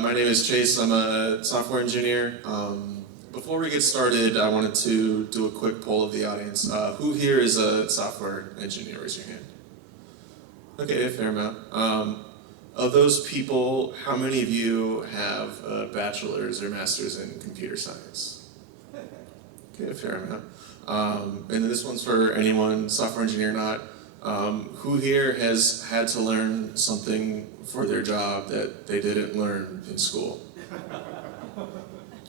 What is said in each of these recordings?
My name is Chase. I'm a software engineer. Before we get started, I wanted to do a quick poll of the audience. Who here is a software engineer? Raise your hand. Okay, a fair amount. Of those people, how many of you have a bachelor's or master's in computer science? Okay, a fair amount. And this one's for anyone, software engineer or not. Who here has had to learn something for their job that they didn't learn in school?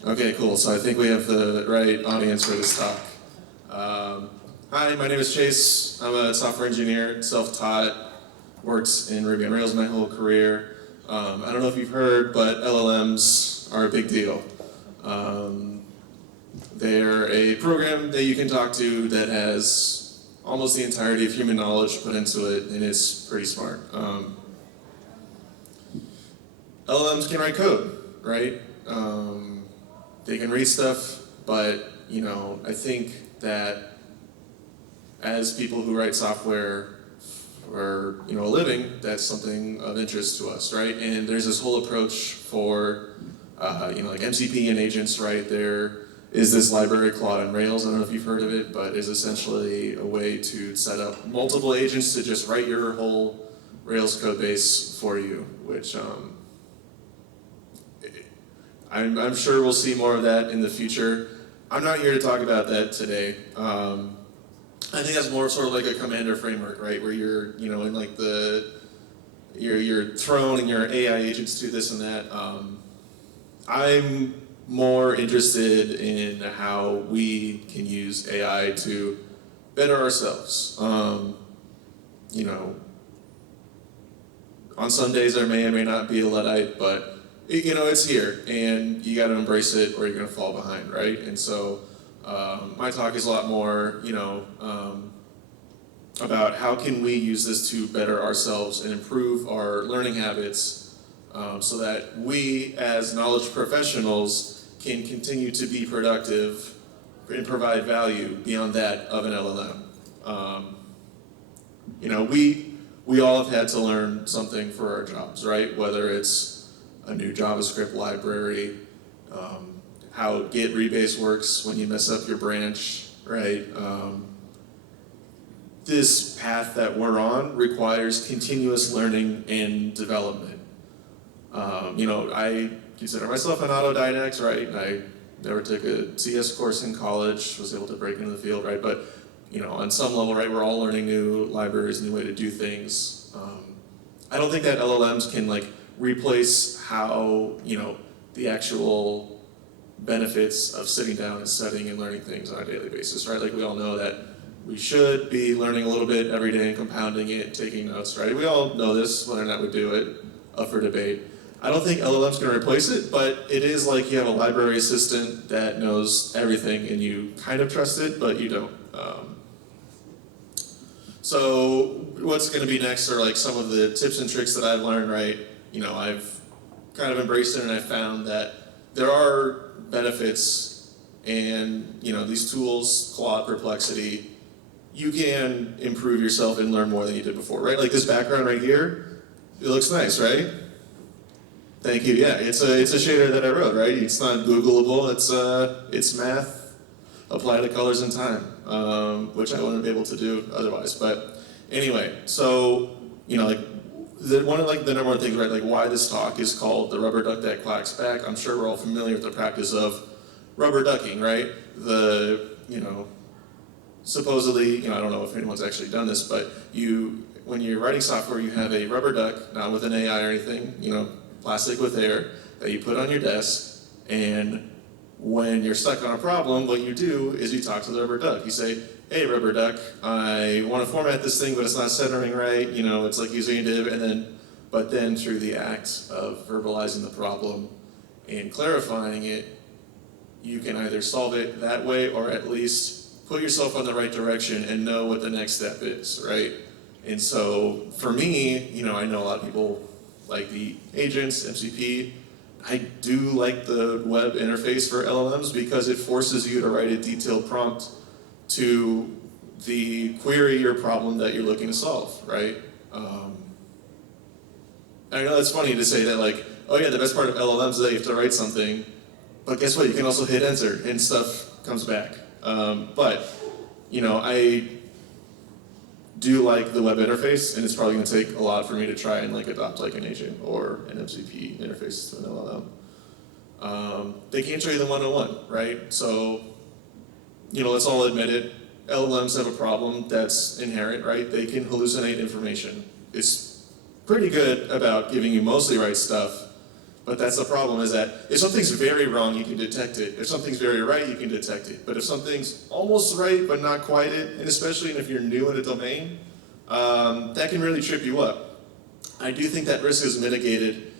Okay, cool. So I think we have the right audience for this talk. Hi, my name is Chase. I'm a software engineer, self-taught, worked in Ruby on Rails my whole career. I don't know if you've heard, but LLMs are a big deal. They're a program that you can talk to that has almost the entirety of human knowledge put into it, and it's pretty smart. LLMs can write code, right? They can read stuff, but I think that as people who write software for a living, that's something of interest to us, right? And there's this whole approach for like MCP and agents, right? There is this library Claude on Rails. I don't know if you've heard of it, but is essentially a way to set up multiple agents to just write your whole Rails code base for you, which I'm sure we'll see more of that in the future. I'm not here to talk about that today. I think that's more sort of like a commander framework, right? Where you're, in like you're throwing your AI agents to this and that. I'm more interested in how we can use AI to better ourselves. On some days there may or may not be a Luddite, but it's here, and you got to embrace it, or you're going to fall behind, right? And so my talk is a lot more, about how can we use this to better ourselves and improve our learning habits, so that we, as knowledge professionals, can continue to be productive and provide value beyond that of an LLM. We all have had to learn something for our jobs, right? Whether it's a new JavaScript library, how Git rebase works when you mess up your branch, right? This path that we're on requires continuous learning and development. I consider myself an autodidact, right? I never took a CS course in college, was able to break into the field, right? But on some level, right, we're all learning new libraries, new way to do things. I don't think that LLMs can replace how the actual benefits of sitting down and studying and learning things on a daily basis, right? Like we all know that we should be learning a little bit every day and compounding it, taking notes, right? We all know this, whether or not we do it, up for debate. I don't think LLMs can replace it, but it is like you have a library assistant that knows everything and you kind of trust it, but you don't. So what's going to be next are some of the tips and tricks that I've learned, right? I've kind of embraced it, and I found that there are benefits, and these tools, Claude, Perplexity, you can improve yourself and learn more than you did before, right? Like this background right here, it looks nice, right? Thank you. Yeah, it's a shader that I wrote, right? It's not Googleable. It's math applied to colors and time, which I wouldn't be able to do otherwise. But anyway, so one of the number one things, right? Why this talk is called the rubber duck that quacks back. I'm sure we're all familiar with the practice of rubber ducking, right? Supposedly, I don't know if anyone's actually done this, but when you're writing software, you have a rubber duck, not with an AI or anything, plastic with air that you put on your desk, and when you're stuck on a problem, what you do is you talk to the rubber duck. You say, hey, rubber duck, I want to format this thing, but it's not centering right. It's like using a div, but then through the act of verbalizing the problem and clarifying it, you can either solve it that way or at least put yourself on the right direction and know what the next step is, right? And so for me, I know a lot of people like the agents, MCP. I do like the web interface for LLMs because it forces you to write a detailed prompt to the query or problem that you're looking to solve, right? I know it's funny to say that oh yeah, the best part of LLMs is that you have to write something, but guess what? You can also hit enter and stuff comes back. But I do like the web interface, and it's probably going to take a lot for me to try and like adopt like an agent or an MCP interface to an LLM. They can't show you the 101, right? So, let's all admit it. LLMs have a problem that's inherent, right? They can hallucinate information. It's pretty good about giving you mostly right stuff, but that's the problem, is that if something's very wrong, you can detect it. If something's very right, you can detect it. But if something's almost right, but not quite it, and especially if you're new in a domain, that can really trip you up. I do think that risk is mitigated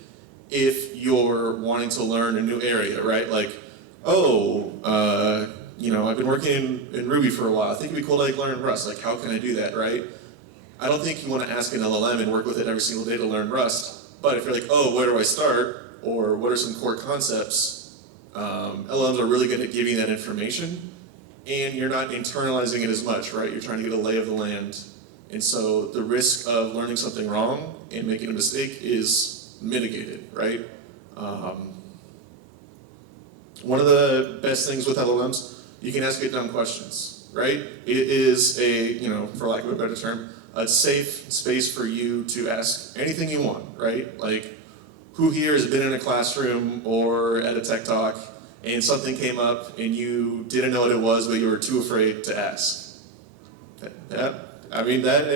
if you're wanting to learn a new area, right? Like, I've been working in Ruby for a while. I think it'd be cool to like learn Rust. Like, how can I do that, right? I don't think you want to ask an LLM and work with it every single day to learn Rust. But if you're like, where do I start? Or what are some core concepts? LLMs are really good at giving that information, and you're not internalizing it as much, right? You're trying to get a lay of the land. And so the risk of learning something wrong and making a mistake is mitigated, right? One of the best things with LLMs, you can ask it dumb questions, right? It is for lack of a better term, a safe space for you to ask anything you want, right? Like, who here has been in a classroom or at a tech talk and something came up and you didn't know what it was, but you were too afraid to ask? It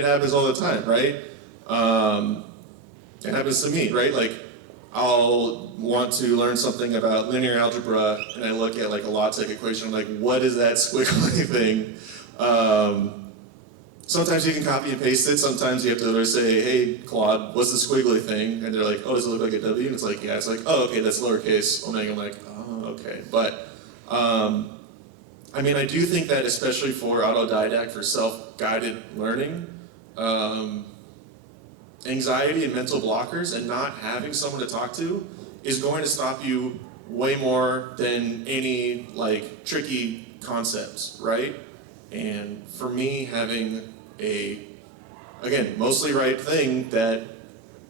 happens all the time, right? It happens to me, right? Like, I'll want to learn something about linear algebra, and I look at like a LaTeX equation, I'm like, what is that squiggly thing? Sometimes you can copy and paste it. Sometimes you have to literally say, hey, Claude, what's the squiggly thing? And they're like, oh, does it look like a W? And it's like, yeah. It's like, oh, okay, that's lowercase omega. I'm like, oh, okay. But, I do think that especially for autodidact, for self-guided learning, anxiety and mental blockers and not having someone to talk to is going to stop you way more than any like tricky concepts, right? And for me, having again, mostly right thing that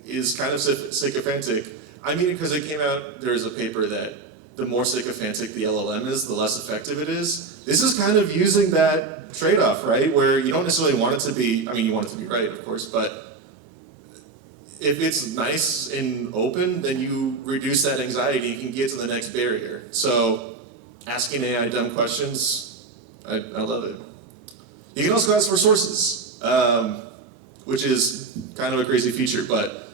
is kind of sycophantic, because it came out, there's a paper that the more sycophantic the LLM is, the less effective it is. This is kind of using that trade-off, right? Where you don't necessarily want it to be, you want it to be right, of course, but if it's nice and open, then you reduce that anxiety, you can get to the next barrier. So asking AI dumb questions, I love it. You can also ask for sources, which is kind of a crazy feature, but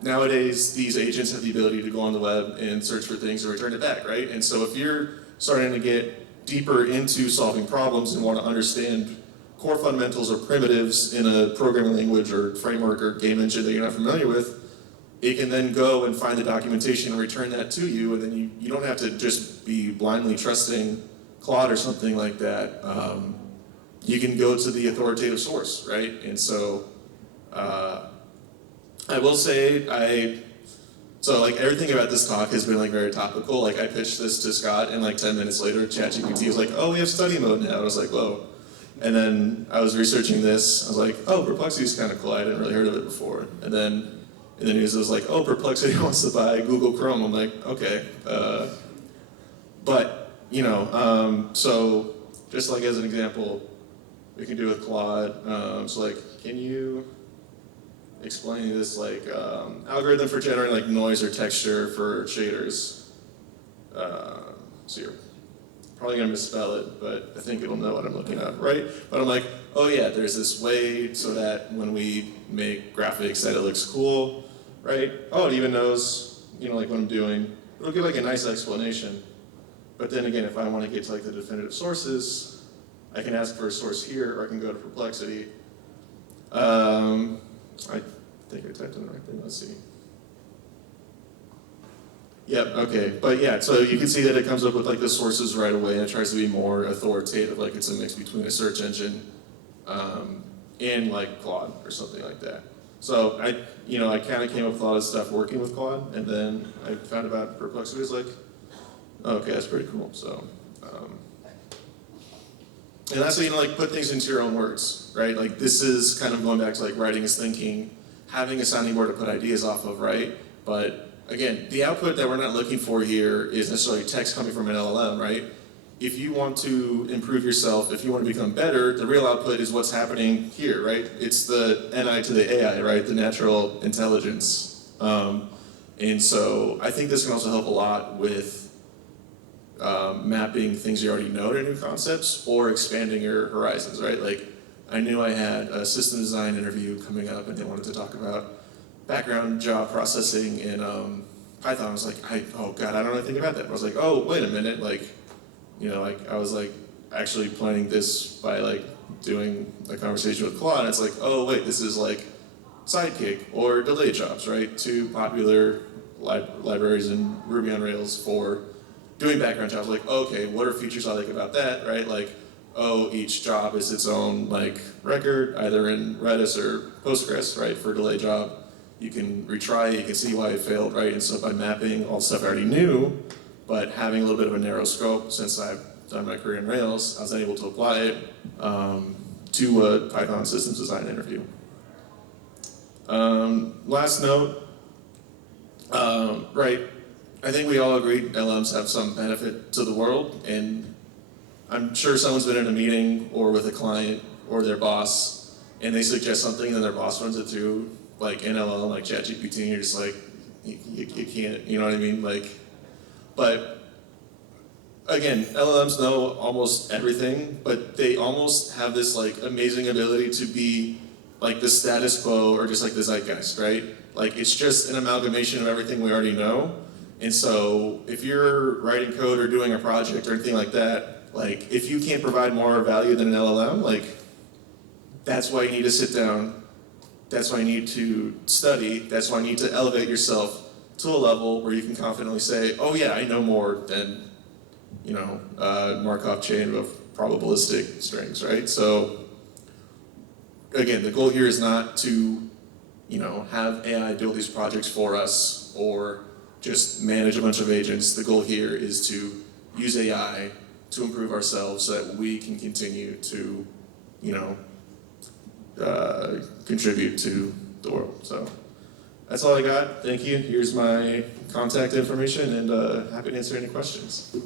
nowadays these agents have the ability to go on the web and search for things and return it back, right? And so if you're starting to get deeper into solving problems and want to understand core fundamentals or primitives in a programming language or framework or game engine that you're not familiar with, it can then go and find the documentation and return that to you, and then you don't have to just be blindly trusting Claude or something like that. You can go to the authoritative source, right? And so I will say, so like everything about this talk has been like very topical. Like I pitched this to Scott, and like 10 minutes later, ChatGPT was like, oh, we have study mode now. I was like, whoa. And then I was researching this. I was like, oh, Perplexity is kind of cool. I hadn't really heard of it before. And then in the news, it was like, oh, Perplexity wants to buy Google Chrome. I'm like, okay. But, so just like as an example, we can do with Claude. So like, can you explain this like algorithm for generating like noise or texture for shaders? So you're probably gonna misspell it, but I think it'll know what I'm looking at, right? But I'm like, oh yeah, there's this way so that when we make graphics that it looks cool, right? Oh, it even knows, like what I'm doing. It'll give like a nice explanation. But then again, if I want to get to like the definitive sources, I can ask for a source here, or I can go to Perplexity. I think I typed in the right thing, let's see. Yep, okay, but yeah, so you can see that it comes up with like the sources right away, and it tries to be more authoritative, like it's a mix between a search engine and like Claude or something like that. So I kind of came up with a lot of stuff working with Claude, and then I found about Perplexity. Was like, oh, okay, that's pretty cool. So, and that's how like put things into your own words, right? Like this is kind of going back to like writing is thinking, having a sounding board to put ideas off of, right? But again, the output that we're not looking for here is necessarily text coming from an LLM, right? If you want to improve yourself, if you want to become better, the real output is what's happening here, right? It's the NI to the AI, right? The natural intelligence. And so I think this can also help a lot with mapping things you already know to new concepts or expanding your horizons, right? Like I knew I had a system design interview coming up and they wanted to talk about background job processing in Python. I was like, oh God, I don't know anything about that. I was like, oh, wait a minute, like, you know, like I was like actually planning this by like doing a conversation with Claude, and it's like, oh wait, this is like Sidekick or delay jobs, right? Two popular libraries in Ruby on Rails for doing background jobs. Like, okay, what are features I like about that, right? Like, oh, each job is its own like record, either in Redis or Postgres, right? For delay job, you can retry, you can see why it failed, right? And so by mapping all the stuff I already knew, but having a little bit of a narrow scope, since I've done my career in Rails, I was able to apply it to a Python systems design interview. Last note, right, I think we all agree LLMs have some benefit to the world, and I'm sure someone's been in a meeting or with a client or their boss, and they suggest something, and their boss runs it through like an LLM, like ChatGPT, and you're just like, you can't, you know what I mean? Like, but again, LLMs know almost everything, but they almost have this like amazing ability to be like the status quo or just like the zeitgeist, right? Like it's just an amalgamation of everything we already know. And so if you're writing code or doing a project or anything like that, like if you can't provide more value than an LLM, like that's why you need to sit down. That's why you need to study. That's why you need to elevate yourself to a level where you can confidently say, oh yeah, I know more than, you know, Markov chain of probabilistic strings, right? So again, the goal here is not to, you know, have AI build these projects for us or just manage a bunch of agents. The goal here is to use AI to improve ourselves so that we can continue to, you know, contribute to the world. So that's all I got. Thank you. Here's my contact information, and happy to answer any questions.